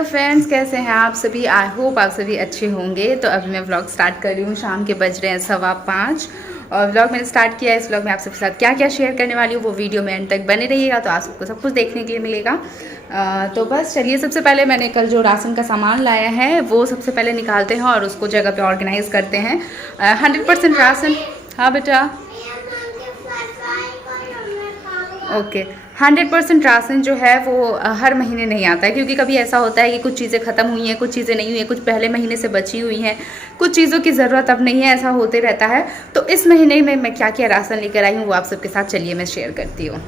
Hello friends, कैसे हैं आप सभी। आई होप आप सभी अच्छे होंगे। तो अभी मैं व्लॉग स्टार्ट कर रही हूँ। शाम के बज रहे हैं 5:15 और व्लॉग मैंने स्टार्ट किया है। इस व्लॉग में आप सबके साथ क्या क्या शेयर करने वाली हूँ वो वीडियो में एंड तक बने रहिएगा, तो आप सबको सब कुछ देखने के लिए मिलेगा। तो बस चलिए, सबसे पहले मैंने कल जो राशन का सामान लाया है वो सबसे पहले निकालते हैं और उसको जगह पे ऑर्गेनाइज करते हैं। 100% राशन। हाँ बेटा, ओके। 100% राशन जो है वो हर महीने नहीं आता है, क्योंकि कभी ऐसा होता है कि कुछ चीज़ें ख़त्म हुई हैं, कुछ चीज़ें नहीं हुई हैं, कुछ पहले महीने से बची हुई हैं, कुछ चीज़ों की ज़रूरत अब नहीं है, ऐसा होते रहता है। तो इस महीने में मैं क्या क्या राशन लेकर आई हूँ वो आप सबके साथ चलिए मैं शेयर करती हूँ।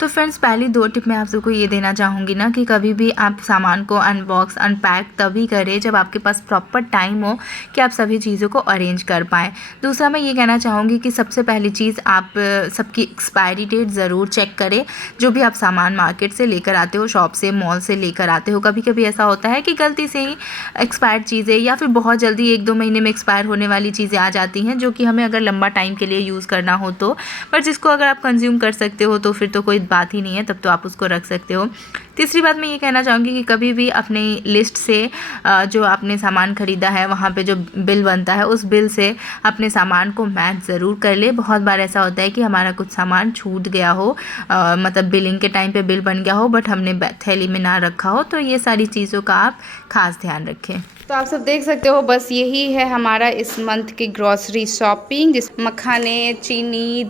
तो फ्रेंड्स, पहली 2 टिप मैं आप सबको ये देना चाहूँगी ना कि कभी भी आप सामान को अनबॉक्स अनपैक तभी करें जब आपके पास प्रॉपर टाइम हो कि आप सभी चीज़ों को अरेंज कर पाएँ। दूसरा मैं ये कहना चाहूँगी कि सबसे पहली चीज़, आप सबकी एक्सपायरी डेट ज़रूर चेक करें। जो भी आप सामान मार्केट से लेकर आते हो, शॉप से, मॉल से लेकर आते हो, कभी कभी ऐसा होता है कि गलती से ही एक्सपायर्ड चीज़ें या फिर बहुत जल्दी 1-2 महीने में एक्सपायर होने वाली चीज़ें आ जाती हैं, जो कि हमें अगर लंबा टाइम के लिए यूज़ करना हो तो, पर जिसको अगर आप कंज्यूम कर सकते हो तो फिर तो कोई बात ही नहीं है, तब तो आप उसको रख सकते हो। तीसरी बात मैं ये कहना चाहूँगी कि कभी भी अपनी लिस्ट से जो आपने सामान ख़रीदा है वहाँ पे जो बिल बनता है उस बिल से अपने सामान को मैच ज़रूर कर ले। बहुत बार ऐसा होता है कि हमारा कुछ सामान छूट गया हो, मतलब बिलिंग के टाइम पे बिल बन गया हो बट हमने थैली में ना रखा हो, तो ये सारी चीज़ों का आप खास ध्यान रखें। तो आप सब देख सकते हो, बस यही है हमारा इस मंथ की ग्रॉसरी शॉपिंग, जिस मखाने, चीनी,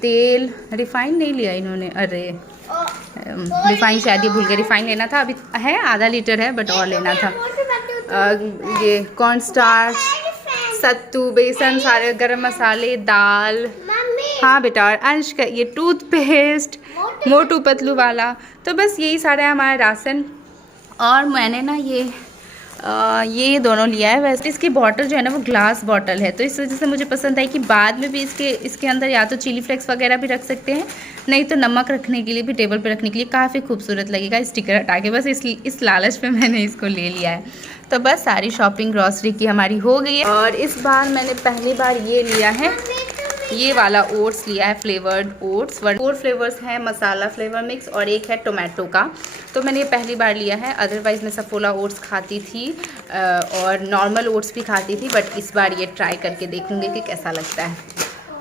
तेल, रिफाइन नहीं लिया इन्होंने, अरे रिफाइन शायद ये भूल गए, रिफाइन लेना था, अभी है आधा लीटर है बट और लेना था। ये कॉर्न स्टार्च, सत्तू, बेसन, सारे गरम मसाले, दाल। हाँ बेटा, और अंश का ये टूथपेस्ट, मोटू पतलू वाला। तो बस यही सारा है हमारा राशन। और मैंने ना ये दोनों लिया है। वैसे इसकी बॉटल जो है ना वो ग्लास बॉटल है, तो इस वजह से मुझे पसंद आई कि बाद में भी इसके अंदर या तो चिली फ्लेक्स वगैरह भी रख सकते हैं, नहीं तो नमक रखने के लिए भी, टेबल पे रखने के लिए काफ़ी खूबसूरत लगेगा स्टिकर हटा के। बस इस लालच में मैंने इसको ले लिया है। तो बस सारी शॉपिंग ग्रॉसरी की हमारी हो गई है। और इस बार मैंने पहली बार ये लिया है, ये वाला ओट्स लिया है, फ्लेवर्ड ओट्स। 4 फ्लेवर्स हैं, मसाला फ्लेवर मिक्स और एक है टोमेटो का। तो मैंने ये पहली बार लिया है। अदरवाइज़ मैं सफोला ओट्स खाती थी और नॉर्मल ओट्स भी खाती थी, बट इस बार ये ट्राई करके देखूँगी कि कैसा लगता है।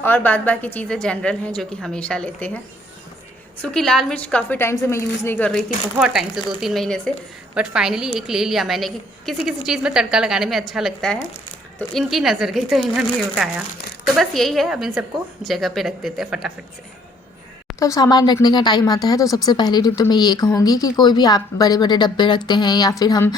और बाद बाकी चीज़ें जनरल हैं जो कि हमेशा लेते हैं। सूखी लाल मिर्च काफ़ी टाइम से मैं यूज़ नहीं कर रही थी, बहुत टाइम से, 2-3 महीने से, बट फाइनली एक ले लिया मैंने कि किसी किसी चीज़ में तड़का लगाने में अच्छा लगता है। तो इनकी नज़र गई तो इन्होंने उठाया। तो बस यही है, अब इन सबको जगह पे रख देते हैं फटाफट से। तब सामान रखने का टाइम आता है तो सबसे पहली टिप तो मैं ये कहूँगी कि कोई भी आप बड़े बड़े डब्बे रखते हैं या फिर हम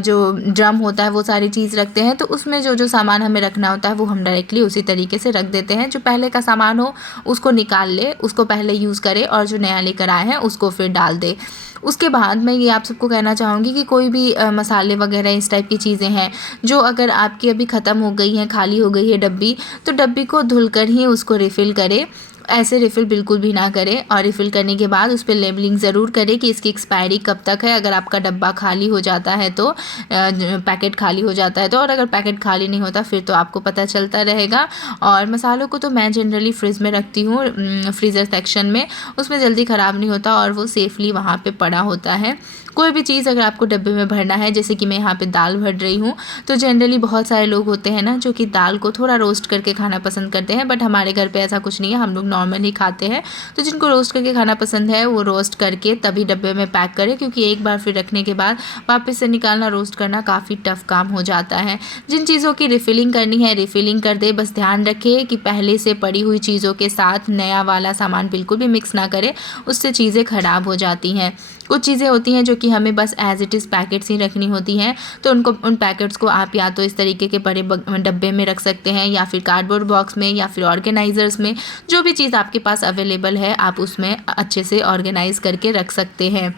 जो ड्रम होता है वो सारी चीज़ रखते हैं, तो उसमें जो जो सामान हमें रखना होता है वो हम डायरेक्टली उसी तरीके से रख देते हैं। जो पहले का सामान हो उसको निकाल ले, उसको पहले यूज़ करे, और जो नया लेकर आए हैं उसको फिर डाल दे। उसके बाद मैं ये आप सबको कहना चाहूँगी कि कोई भी मसाले वगैरह इस टाइप की चीज़ें हैं जो अगर आपकी अभी ख़त्म हो गई हैं, खाली हो गई है डब्बी, तो डब्बी को धुलकर ही उसको रिफ़िल करें। ऐसे रिफ़िल बिल्कुल भी ना करें, और रिफ़िल करने के बाद उस पर लेबलिंग ज़रूर करें कि इसकी एक्सपायरी कब तक है। अगर आपका डब्बा खाली हो जाता है तो, पैकेट खाली हो जाता है तो, और अगर पैकेट खाली नहीं होता फिर तो आपको पता चलता रहेगा। और मसालों को तो मैं जनरली फ्रिज में रखती हूँ, फ्रीज़र सेक्शन में, उसमें जल्दी ख़राब नहीं होता और वो सेफ़ली वहाँ पे पड़ा होता है। कोई भी चीज़ अगर आपको डब्बे में भरना है, जैसे कि मैं यहाँ पे दाल भर रही हूँ, तो जनरली बहुत सारे लोग होते हैं ना जो कि दाल को थोड़ा रोस्ट करके खाना पसंद करते हैं, बट हमारे घर पे ऐसा कुछ नहीं है, हम लोग नॉर्मल ही खाते हैं। तो जिनको रोस्ट करके खाना पसंद है वो रोस्ट करके तभी डब्बे में पैक करें, क्योंकि एक बार फिर रखने के बाद वापस से निकालना, रोस्ट करना काफ़ी टफ काम हो जाता है। जिन चीज़ों की रिफ़िलिंग करनी है रिफ़िलिंग कर दे, बस ध्यान रखें कि पहले से पड़ी हुई चीज़ों के साथ नया वाला सामान बिल्कुल भी मिक्स ना करें, उससे चीज़ें ख़राब हो जाती हैं। कुछ चीज़ें होती हैं जो कि हमें बस एज़ इट इज़ पैकेट्स ही रखनी होती हैं, तो उन पैकेट्स को आप या तो इस तरीके के बड़े डब्बे में रख सकते हैं या फिर कार्डबोर्ड बॉक्स में या फिर ऑर्गेनाइज़र्स में। जो भी चीज़ आपके पास अवेलेबल है आप उसमें अच्छे से ऑर्गेनाइज़ करके रख सकते हैं।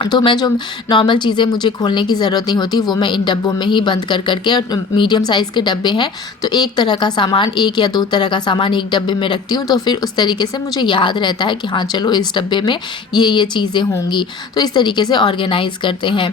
तो मैं जो नॉर्मल चीज़ें मुझे खोलने की ज़रूरत नहीं होती वो मैं इन डब्बों में ही बंद कर करके, और मीडियम साइज़ के डब्बे हैं तो एक तरह का सामान, 1 या 2 तरह का सामान एक डब्बे में रखती हूँ, तो फिर उस तरीके से मुझे याद रहता है कि हाँ चलो इस डब्बे में ये चीज़ें होंगी। तो इस तरीके से ऑर्गेनाइज़ करते हैं।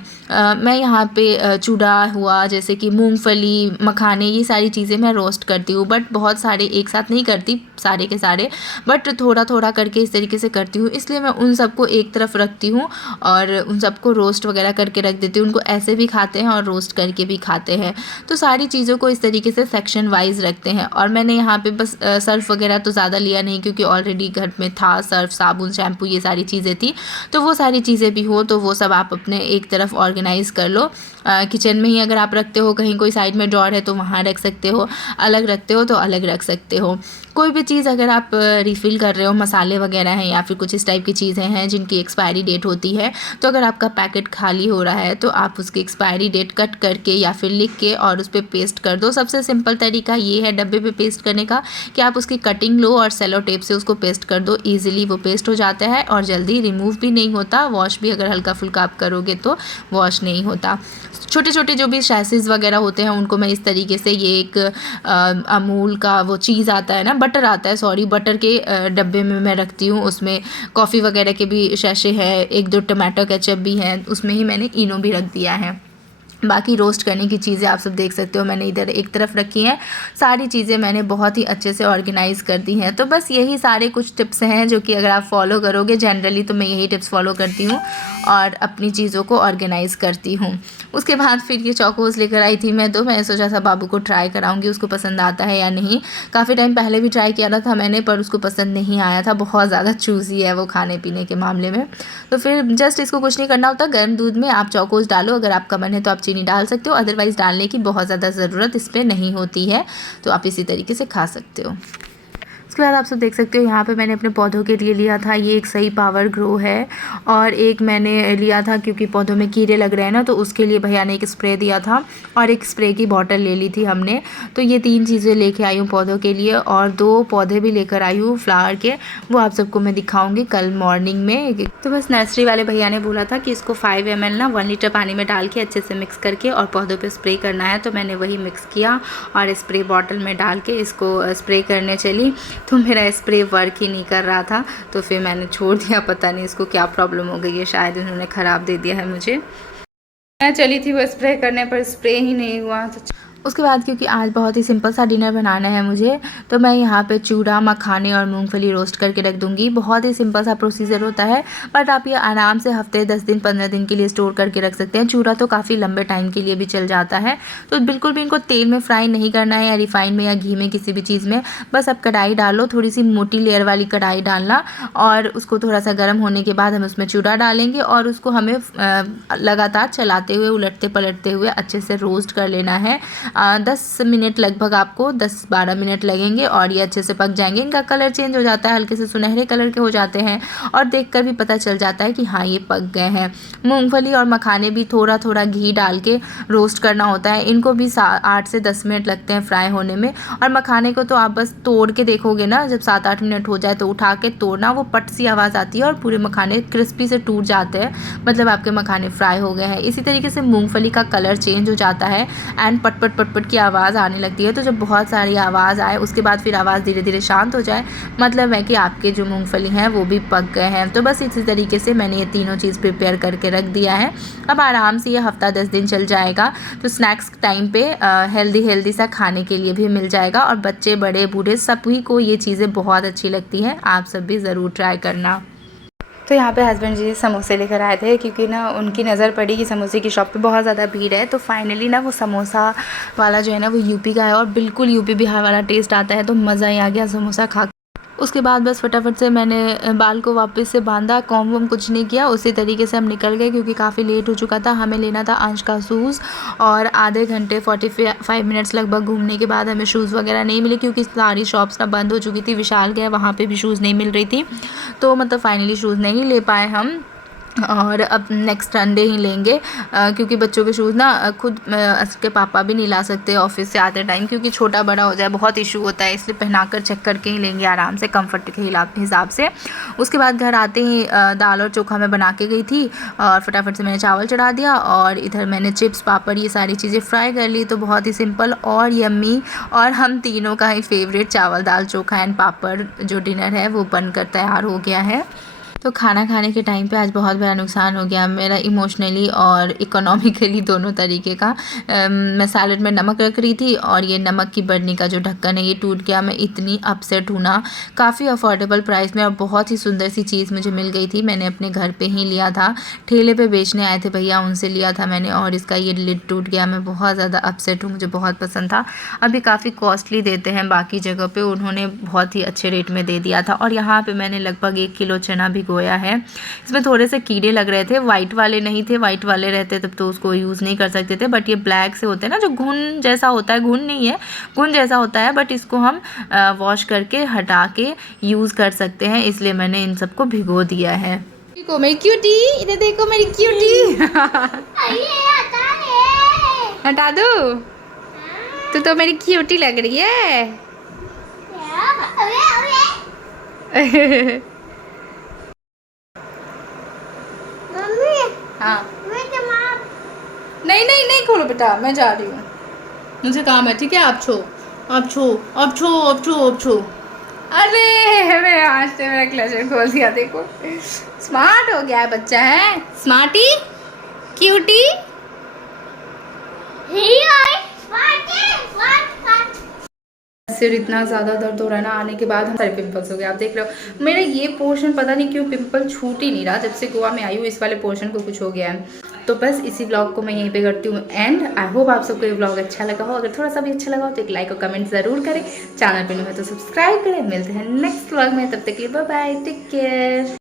मैं यहाँ पे चूड़ा हुआ, जैसे कि मूँगफली, मखाने, ये सारी चीज़ें मैं रोस्ट करती हूँ, बट बहुत सारे एक साथ नहीं करती सारे के सारे, बट थोड़ा थोड़ा करके इस तरीके से करती हूँ, इसलिए मैं उन सबको एक तरफ रखती हूँ और उन सबको रोस्ट वगैरह करके रख देती हूँ। उनको ऐसे भी खाते हैं और रोस्ट करके भी खाते हैं। तो सारी चीज़ों को इस तरीके से सेक्शन वाइज रखते हैं। और मैंने यहाँ पे बस सर्फ वगैरह तो ज़्यादा लिया नहीं, क्योंकि ऑलरेडी घर में था सर्फ, साबुन, शैम्पू, ये सारी चीज़ें थी। तो वो सारी चीज़ें भी हो तो वो सब आप अपने एक तरफ ऑर्गेनाइज़ कर लो। किचन में ही अगर आप रखते हो, कहीं कोई साइड में ड्रॉर है तो वहाँ रख सकते हो, अलग रखते हो तो अलग रख सकते हो। कोई भी चीज़ अगर आप रिफ़िल कर रहे हो, मसाले वगैरह हैं या फिर कुछ इस टाइप की चीज़ें हैं जिनकी एक्सपायरी डेट होती है, तो अगर आपका पैकेट खाली हो रहा है तो आप उसकी एक्सपायरी डेट कट करके या फिर लिख के और उस पर पेस्ट कर दो। सबसे सिंपल तरीका ये है डब्बे पे पेस्ट करने का कि आप उसकी कटिंग लो और सेलो टेप से उसको पेस्ट कर दो। ईजिली वो पेस्ट हो जाता है और जल्दी रिमूव भी नहीं होता। वॉश भी अगर हल्का फुल्का आप करोगे तो वॉश नहीं होता। छोटे छोटे जो भी सैशेस वगैरह होते हैं उनको मैं इस तरीके से, ये एक अमूल का वो चीज़ आता है ना, बटर आता है, सॉरी, बटर के डब्बे में मैं रखती हूँ। उसमें कॉफ़ी वगैरह के भी सैशे हैं, एक दो टमाटो केचप भी हैं, उसमें ही मैंने इनो भी रख दिया है। बाकी रोस्ट करने की चीज़ें आप सब देख सकते हो, मैंने इधर एक तरफ रखी हैं। सारी चीज़ें मैंने बहुत ही अच्छे से ऑर्गेनाइज़ कर दी हैं। तो बस यही सारे कुछ टिप्स हैं जो कि अगर आप फॉलो करोगे, जनरली तो मैं यही टिप्स फॉलो करती हूँ और अपनी चीज़ों को ऑर्गेनाइज़ करती हूँ। उसके बाद फिर ये चौकोस लेकर आई थी मैं, तो मैं सोचा था बाबू को ट्राई कराऊंगी, उसको पसंद आता है या नहीं। काफ़ी टाइम पहले भी ट्राई किया था मैंने, पर उसको पसंद नहीं आया था। बहुत ज़्यादा चूज़ी है वो खाने पीने के मामले में। तो फिर जस्ट इसको कुछ नहीं करना होता, गर्म दूध में आप चौकोस डालो, अगर आपका मन है तो आप चीनी डाल सकते हो, अदरवाइज़ डालने की बहुत ज़्यादा ज़रूरत इस पर नहीं होती है। तो आप इसी तरीके से खा सकते हो। उसके बाद आप सब देख सकते हो यहाँ पे मैंने अपने पौधों के लिए लिया था, ये एक सही पावर ग्रो है, और एक मैंने लिया था क्योंकि पौधों में कीड़े लग रहे हैं ना, तो उसके लिए भैया ने एक स्प्रे दिया था, और एक स्प्रे की बॉटल ले ली थी हमने। तो ये 3 चीज़ें लेके आई हूँ पौधों के लिए, और 2 पौधे भी लेकर आई हूँ फ्लावर के, वो आप सबको मैं दिखाऊँगी कल मॉर्निंग में। तो बस नर्सरी वाले भैया ने बोला था कि इसको 5 ml ना 1 लीटर पानी में डाल के अच्छे से मिक्स करके और पौधों पर स्प्रे करना है। तो मैंने वही मिक्स किया और स्प्रे बॉटल में डाल के इसको स्प्रे करने चली। तो मेरा स्प्रे वर्क ही नहीं कर रहा था, तो फिर मैंने छोड़ दिया। पता नहीं इसको क्या प्रॉब्लम हो गई है, शायद उन्होंने ख़राब दे दिया है मुझे। मैं चली थी वो स्प्रे करने पर स्प्रे ही नहीं हुआ। तो उसके बाद क्योंकि आज बहुत ही सिंपल सा डिनर बनाना है मुझे, तो मैं यहाँ पे चूड़ा, मखाने और मूंगफली रोस्ट करके रख दूँगी। बहुत ही सिंपल सा प्रोसीजर होता है, बट आप ये आराम से हफ्ते 10 दिन 15 दिन के लिए स्टोर करके रख सकते हैं। चूड़ा तो काफ़ी लंबे टाइम के लिए भी चल जाता है। तो बिल्कुल भी इनको तेल में फ्राई नहीं करना है, या रिफाइन में या घी में, किसी भी चीज़ में। बस आप कढ़ाई डालो, थोड़ी सी मोटी लेयर वाली कढ़ाई डालना, और उसको थोड़ा सा गर्म होने के बाद हम उसमें चूड़ा डालेंगे, और उसको हमें लगातार चलाते हुए, उलटते पलटते हुए अच्छे से रोस्ट कर लेना है। 10 मिनट लगभग, आपको 10-12 मिनट लगेंगे, और ये अच्छे से पक जाएंगे। इनका कलर चेंज हो जाता है, हल्के से सुनहरे कलर के हो जाते हैं, और देखकर भी पता चल जाता है कि हाँ ये पक गए हैं। मूंगफली और मखाने भी थोड़ा थोड़ा घी डाल के रोस्ट करना होता है। इनको भी 8 से 10 मिनट लगते हैं फ्राई होने में। और मखाने को तो आप बस तोड़ के देखोगे ना, जब 7-8 मिनट हो जाए तो उठा के तोड़ना, वो पट सी आवाज़ आती है और पूरे मखाने क्रिस्पी से टूट जाते हैं, मतलब आपके मखाने फ्राई हो गए हैं। इसी तरीके से मूंगफली का कलर चेंज हो जाता है एंड पट पट पट पट की आवाज़ आने लगती है। तो जब बहुत सारी आवाज़ आए, उसके बाद फिर आवाज़ धीरे धीरे शांत हो जाए, मतलब है कि आपके जो मूंगफली हैं वो भी पक गए हैं। तो बस इसी तरीके से मैंने ये तीनों चीज़ प्रिपेयर करके रख दिया है। अब आराम से ये हफ्ता 10 दिन चल जाएगा। तो स्नैक्स टाइम पे हेल्दी सा खाने के लिए भी मिल जाएगा, और बच्चे, बड़े, बूढ़े, सभी को ये चीज़ें बहुत अच्छी लगती हैं। आप सब भी ज़रूर ट्राई करना। तो यहाँ पे हस्बैंड जी समोसे लेकर आए थे, क्योंकि ना उनकी नज़र पड़ी कि समोसे की शॉप पे बहुत ज़्यादा भीड़ है। तो फाइनली ना वो समोसा वाला जो है ना वो यूपी का है, और बिल्कुल यूपी बिहार वाला टेस्ट आता है। तो मज़ा ही आ गया समोसा खा। उसके बाद बस फटाफट से मैंने बाल को वापस से बांधा, कॉम्ब वॉम्ब कुछ नहीं किया, उसी तरीके से हम निकल गए, क्योंकि काफ़ी लेट हो चुका था। हमें लेना था अंश का शूज़, और आधे घंटे 45 मिनट्स लगभग घूमने के बाद हमें शूज़ वगैरह नहीं मिले, क्योंकि सारी शॉप्स ना बंद हो चुकी थी। विशाल गए, वहाँ पे भी शूज़ नहीं मिल रही थी, तो मतलब फाइनली शूज़ नहीं ले पाए हम, और अब नेक्स्ट संडे ही लेंगे, क्योंकि बच्चों के शूज़ ना खुद उसके पापा भी नहीं ला सकते ऑफिस से आते टाइम, क्योंकि छोटा बड़ा हो जाए बहुत इशू होता है, इसलिए पहनाकर चेक करके ही लेंगे आराम से, कंफर्ट के हिसाब से। उसके बाद घर आते ही दाल और चोखा मैं बना के गई थी, और फटाफट से मैंने चावल चढ़ा दिया, और इधर मैंने चिप्स, पापड़, ये सारी चीज़ें फ्राई कर ली। तो बहुत ही सिंपल और यम्मी, और हम तीनों का ही फेवरेट चावल, दाल, चोखा एंड पापड़ जो डिनर है वो बनकर तैयार हो गया है। तो खाना खाने के टाइम पे आज बहुत बड़ा नुकसान हो गया मेरा, इमोशनली और इकोनॉमिकली दोनों तरीके का। मैं सैलड में नमक रख रही थी और ये नमक की बर्नी का जो ढक्कन है ये टूट गया। मैं इतनी अपसेट हूँ ना। काफ़ी अफोर्डेबल प्राइस में और बहुत ही सुंदर सी चीज़ मुझे मिल गई थी। मैंने अपने घर पे ही लिया था, ठेले पे बेचने आए थे भैया, उनसे लिया था मैंने, और इसका ये लिड टूट गया। मैं बहुत ज़्यादा अपसेट हूँ, मुझे बहुत पसंद था। अभी काफ़ी कॉस्टली देते हैं बाकी जगह पे, उन्होंने बहुत ही अच्छे रेट में दे दिया था। और यहाँ पे मैंने लगभग 1 किलो चना भिगोया है। इसमें थोड़े से कीड़े लग रहे थे, वाइट वाले नहीं थे, वाइट वाले रहते तब तो उसको यूज़ नहीं कर सकते थे, बट ये ब्लैक से होते हैं ना, जो घुन जैसा होता है, घुन नहीं है, घुन जैसा होता है, बट इसको हम वॉश करके हटा के यूज़ कर सकते हैं, इसलिए मैंने इन सबको भिगो दिया है। देखो मेरी क्यूटी, इधर देखो मेरी क्यूटी। हटा दो, तो मेरी क्यूटी लग रही है। हाँ नहीं नहीं नहीं खोलो बेटा, मैं जा रही हूँ, मुझे काम है, ठीक है। आप छो, आप छो, आप छो, आप छो, आप छो। अरे मेरे हाथ से मेरा क्लचर खोल दिया। देखो स्मार्ट हो गया है बच्चा, है स्मार्टी, क्यूटी। सिर इतना ज़्यादा दर्द हो रहा है ना, आने के बाद हम सारे पिंपल्स हो गए। आप देख रहे हो मेरा ये पोर्शन, पता नहीं क्यों पिंपल छूट ही नहीं रहा। जब से गोवा में आई हूँ इस वाले पोर्शन को कुछ हो गया है। तो बस इसी व्लॉग को मैं यहीं पे करती हूँ एंड। आई होप आप सबको ये व्लॉग अच्छा लगा हो। अगर थोड़ा सा भी अच्छा लगा हो तो एक लाइक और कमेंट ज़रूर करें। चैनल पर नहीं हो तो सब्सक्राइब करें। मिलते हैं नेक्स्ट व्लॉग में, तब तक के लिए बाय बाय, टेक केयर।